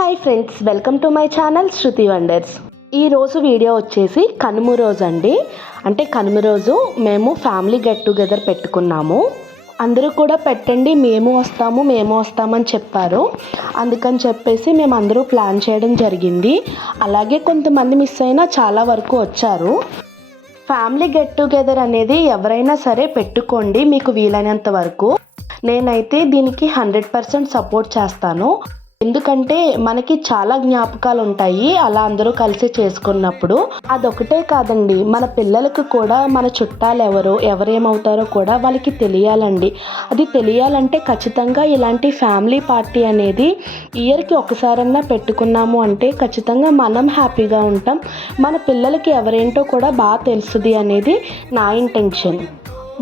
Hi friends welcome to my channel Shruti wonders. ఈ రోజు video వచ్చేసి కనుమ రోజు అండి. అంటే కనుమ రోజు మేము ఫ్యామిలీ గెట్ టుగెదర్ పెట్టుకున్నాము. అందరూ కూడా పెట్టండి మేము వస్తాము మేము వస్తామని చెప్పారు. అందుకని చెప్పేసి మేము అందరూ ప్లాన్ చేయడం జరిగింది. అలాగే కొంతమంది మిస్ అయినా చాలా వరకు వచ్చారు. ఫ్యామిలీ గెట్ టుగెదర్ అనేది ఎవరైనా సరే పెట్టుకోండి మీకు వీలైనంత వరకు. నేనైతే దీనికి హండ్రెడ్ పర్సెంట్ సపోర్ట్ చేస్తాను. ఎందుకంటే మనకి చాలా జ్ఞాపకాలు ఉంటాయి అలా అందరూ కలిసి చేసుకున్నప్పుడు. అదొకటే కాదండి మన పిల్లలకు కూడా మన చుట్టాలు ఎవరు ఎవరేమవుతారో కూడా వాళ్ళకి తెలియాలండి. అది తెలియాలంటే ఖచ్చితంగా ఇలాంటి ఫ్యామిలీ పార్టీ అనేది ఇయర్కి ఒకసారన్నా పెట్టుకున్నాము అంటే ఖచ్చితంగా మనం హ్యాపీగా ఉంటాం. మన పిల్లలకి ఎవరేంటో కూడా బాగా తెలుస్తుంది అనేది నా ఇంటెన్షన్.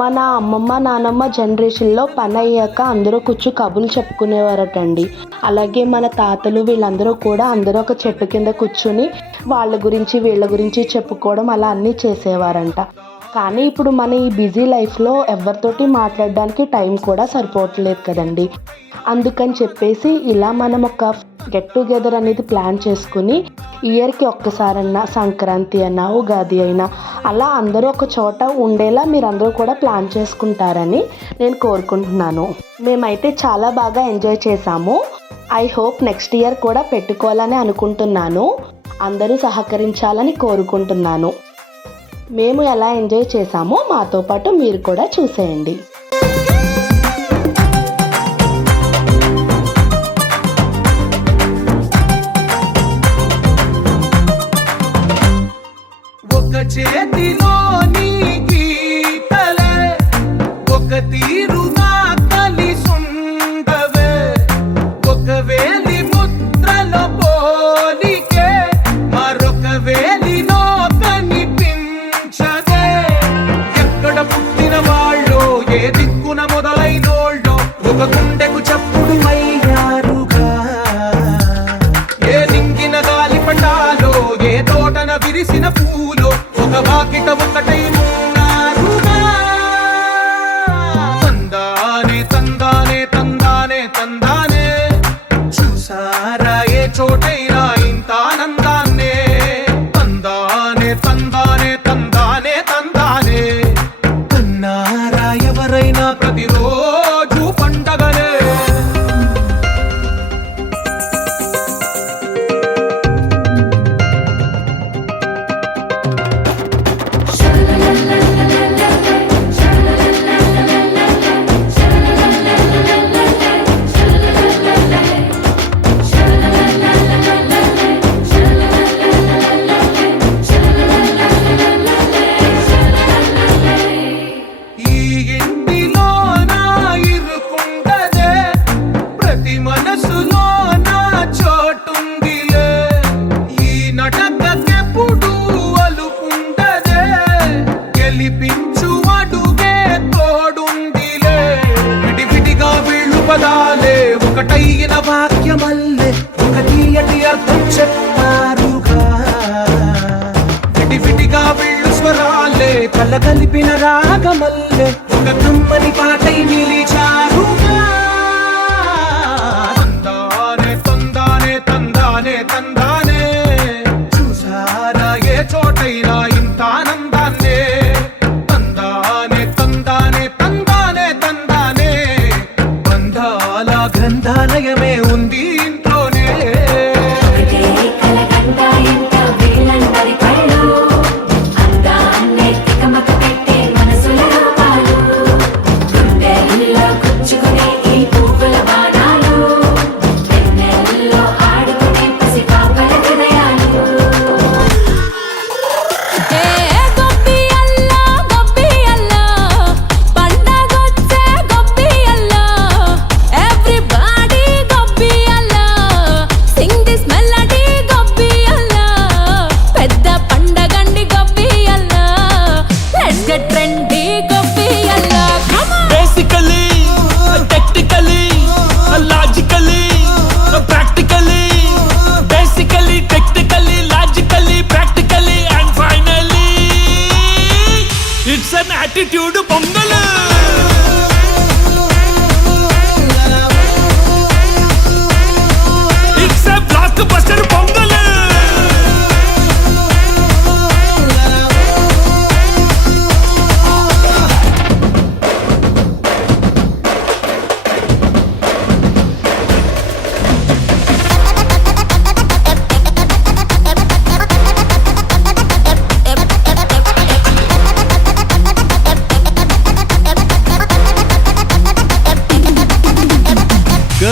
మన అమ్మమ్మ నానమ్మ జనరేషన్లో పని అయ్యాక అందరూ కూర్చు కబుర్లు చెప్పుకునేవారటండి. అలాగే మన తాతలు వీళ్ళందరూ కూడా అందరూ ఒక చెట్టు కింద కూర్చుని వాళ్ళ గురించి వీళ్ళ గురించి చెప్పుకోవడం అలా అన్నీ చేసేవారంట. కానీ ఇప్పుడు మన ఈ బిజీ లైఫ్లో ఎవరితోటి మాట్లాడడానికి టైం కూడా సరిపోవట్లేదు కదండి. అందుకని చెప్పేసి ఇలా మనం ఒక గెట్ టుగెదర్ అనేది ప్లాన్ చేసుకుని ఇయర్కి ఒక్కసారన్నా సంక్రాంతి అయినా ఉగాది అయినా అలా అందరూ ఒక చోట ఉండేలా మీరందరూ కూడా ప్లాన్ చేసుకుంటారని నేను కోరుకుంటున్నాను. మేమైతే చాలా బాగా ఎంజాయ్ చేశాము. ఐ హోప్ నెక్స్ట్ ఇయర్ కూడా పెట్టుకోవాలని అనుకుంటున్నాను. అందరూ సహకరించాలని కోరుకుంటున్నాను. మేము ఎలా ఎంజాయ్ చేశామో మాతో పాటు మీరు కూడా చూసేయండి. ఒక చేతిలో నీ గీతలే ఒక ఎవరైనా స్వరాలే కల కలిపిన రాగమల్లే. ఒక కమ్మని పాటై నిలిచారుగా না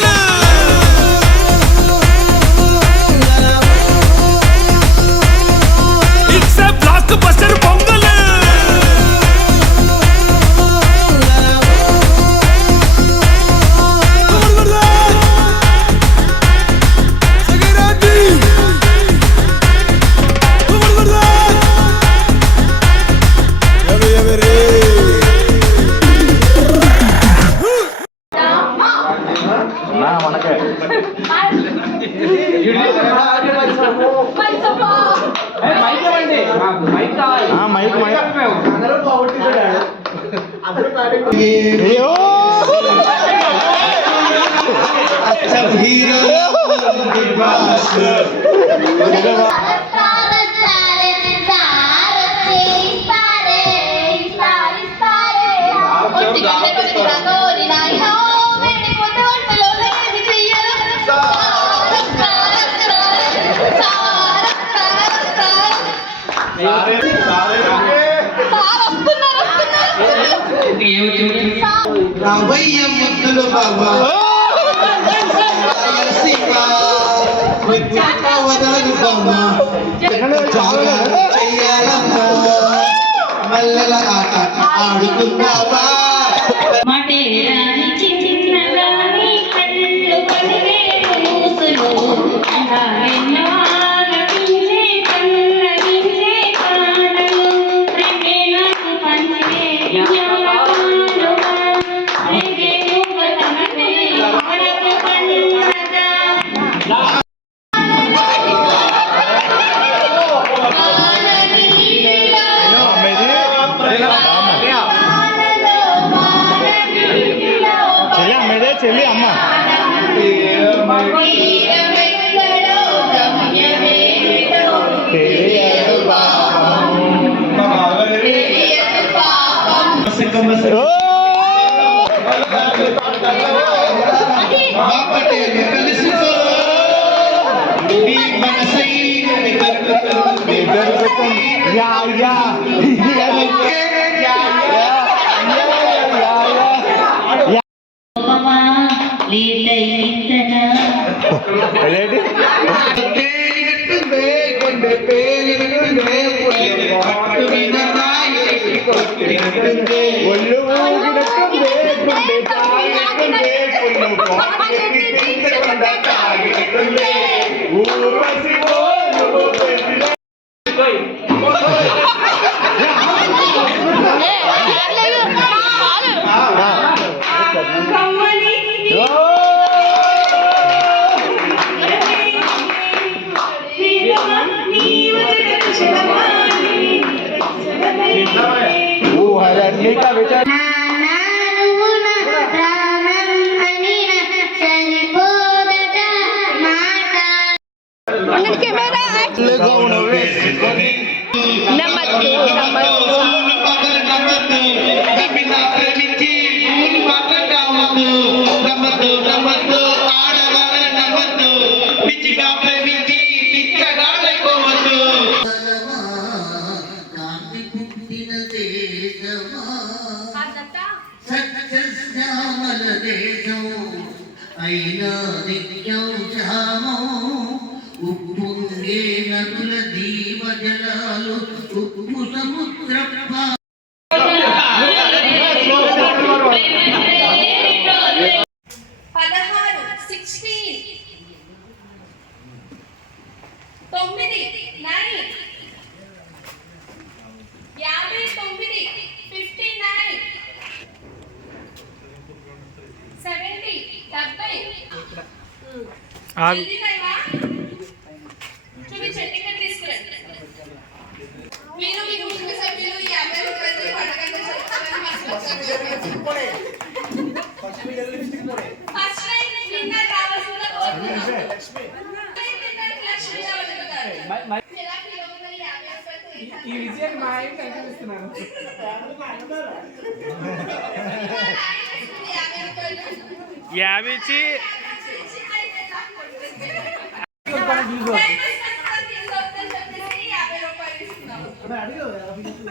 Bubble! Give రాబయ్య ముద్దులు బాబా. వదలు బాబా చెయ్యాలమ్మా. మల్లెల ఆట ఆడుకుందావా Yeah, yeah, yeah, yeah, yeah, yeah. ஒன்று Yeah. అయినా నిత్యం శ్యామం ఉప్పొంగే నదుల జీవ జలాలు ఉప్పు సముద్ర పదహారు సిక్స్టీన్ తొమ్మిది నైన్ చేస్తారు? ఈ విజయాన్ని మా ఆయన కనిపిస్తున్నాను ఈ యాభై యాభై ఇచ్చి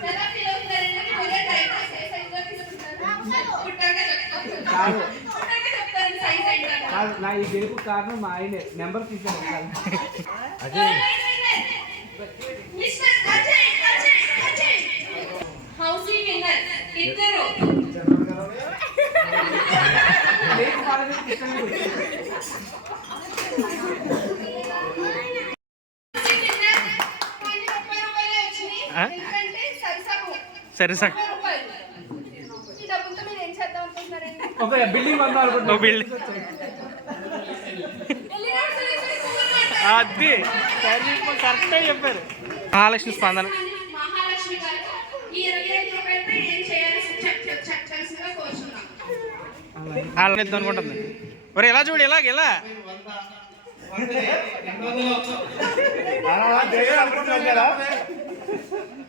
కాదు నా ఈ గెలుపు కారణం మా ఆయనే నెంబర్ తీసాను హౌసీ విన్నర్ ఇద్దరు సరే సార్ ఒక బిల్డింగ్ అనుకుంటున్నాను బిల్డింగ్. అది. కరెక్టే చెప్పారు. మహాలక్ష్మి స్పందన. అనుకుంటుంది. ఒరే ఎలా చూడు ఇలా ఇలా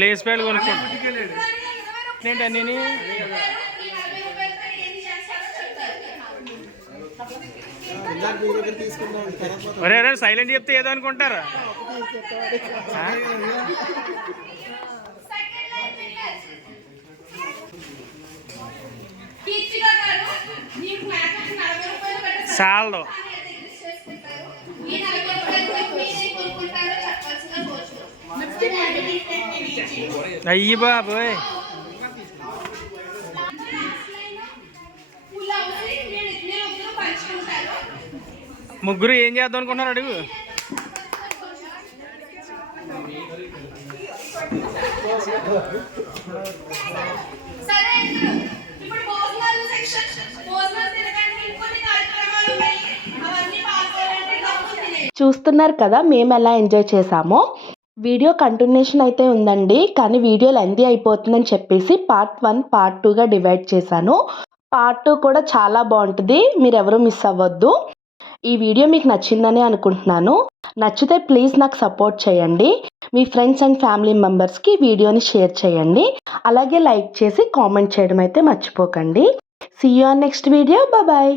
లేస్ ప్యాడ్ కొనుక్కోండి. ఏంటి అన్నీ? ఈ నలభై రూపాయలతో ఏం చేస్తారో చెప్తారు ఒరే ఒరే సైలెంట్ చెప్తే ఏదో అనుకుంటారా చాలు. అయ్యి బాబోయ్. ముగ్గురు ఏం చేద్దాం అనుకున్నారు అడుగు. సరే ఇప్పుడు భోజనాలు సెక్షన్ భోజనాలు తినడానికి ఇంకొన్ని చూస్తున్నారు కదా మేము ఎలా ఎంజాయ్ చేసామో వీడియో కంటిన్యూషన్ అయితే ఉందండి. కానీ వీడియో లెంతీ అయిపోతుందని చెప్పేసి పార్ట్ వన్ పార్ట్ టూగా డివైడ్ చేశాను. పార్ట్ టూ కూడా చాలా బాగుంటుంది. మీరు ఎవరు మిస్ అవ్వద్దు. ఈ వీడియో మీకు నచ్చిందని అనుకుంటున్నాను. నచ్చితే ప్లీజ్ నాకు సపోర్ట్ చేయండి. మీ ఫ్రెండ్స్ అండ్ ఫ్యామిలీ మెంబర్స్కి వీడియోని షేర్ చేయండి. అలాగే లైక్ చేసి కామెంట్ చేయడం అయితే మర్చిపోకండి. See you on next video bye